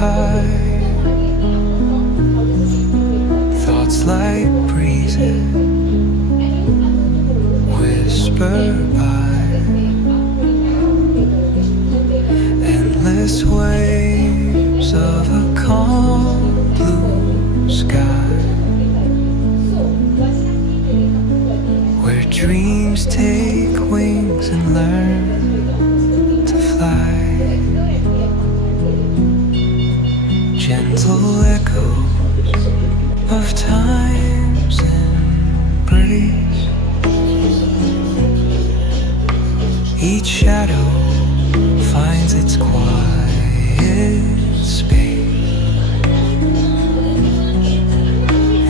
high, thoughts like breezes whisper by, endless waves of a calm blue sky, where dreams take wings and learn to fly. Gentle echoes of time's embrace, each shadow finds its quiet space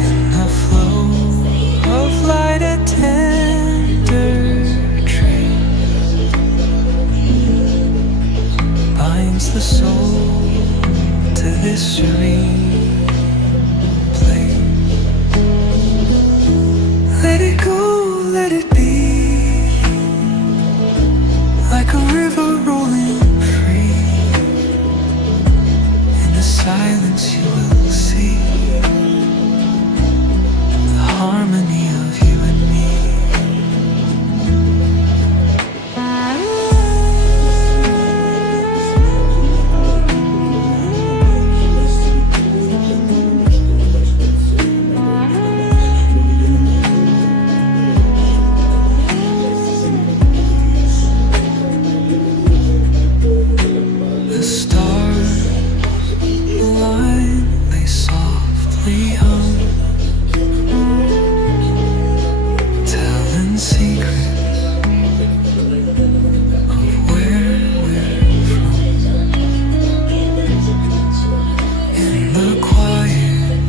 in the flow of light, a tender trace binds the soul to this serene place. Let it go, let it be, like a river rolling free. In the silence you will see the harmony of you and me. The stars align, they softly hum, telling secrets of where we're from. In the quiet,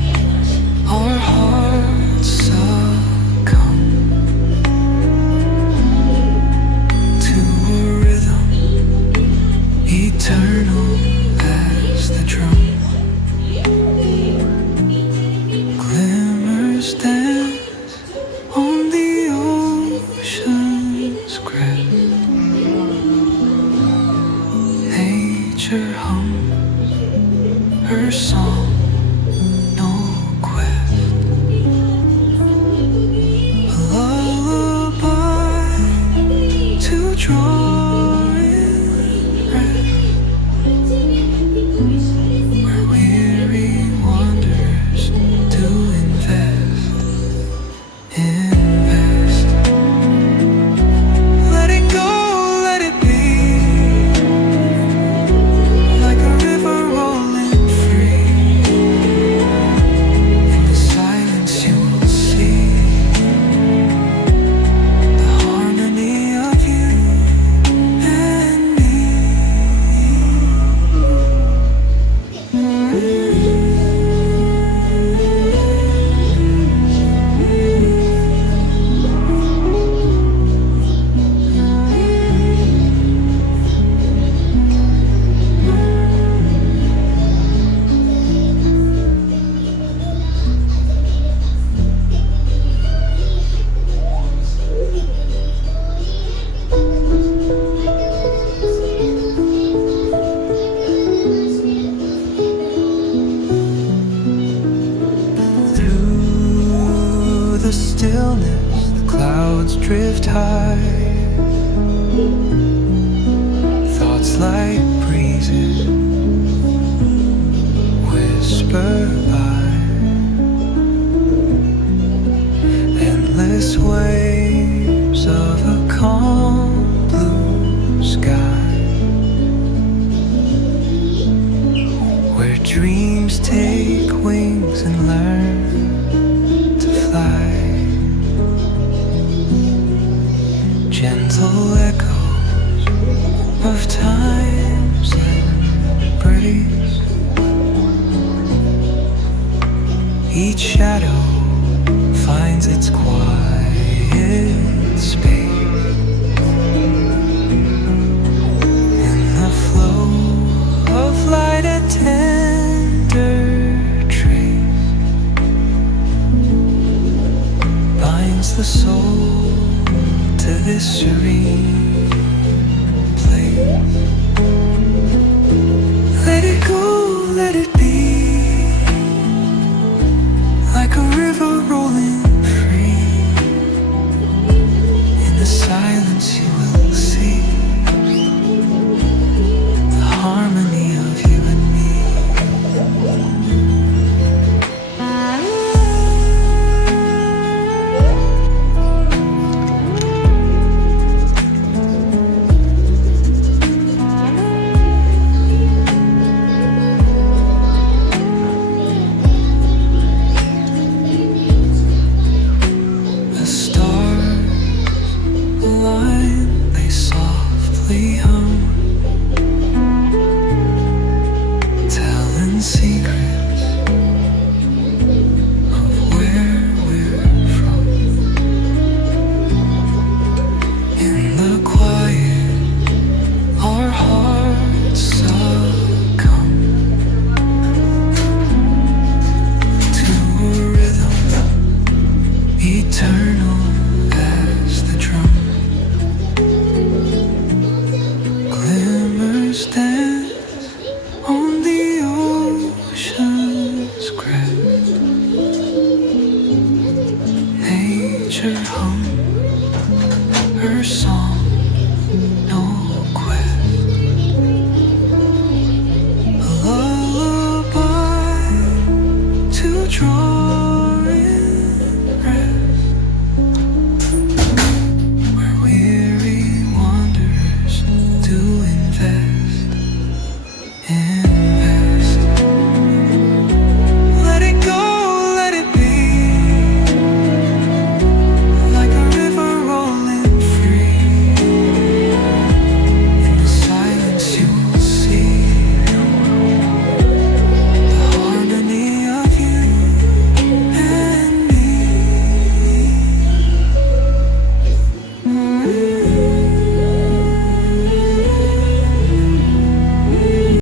our hearts succumb to a rhythm eternal as the drum. Glimmers dance on the ocean's crest. Nature hums her song, no quest. A lullaby to draw in rest, where weary wanderers do invest. Let it go, let it be, like a river rolling free. In the silence you will see the harmony of you and me. Through the stillness, the clouds drift high, thoughts like breezes whisper by, endless waves of a calm blue sky, where dreams take wings and learn to fly. Gentle echoes of time's embrace, each shadow finds its quiet space in the flow of light, a tender trace binds the soul to this serene place. Let it go, let it her hum, her song, no quest. A lullaby to draw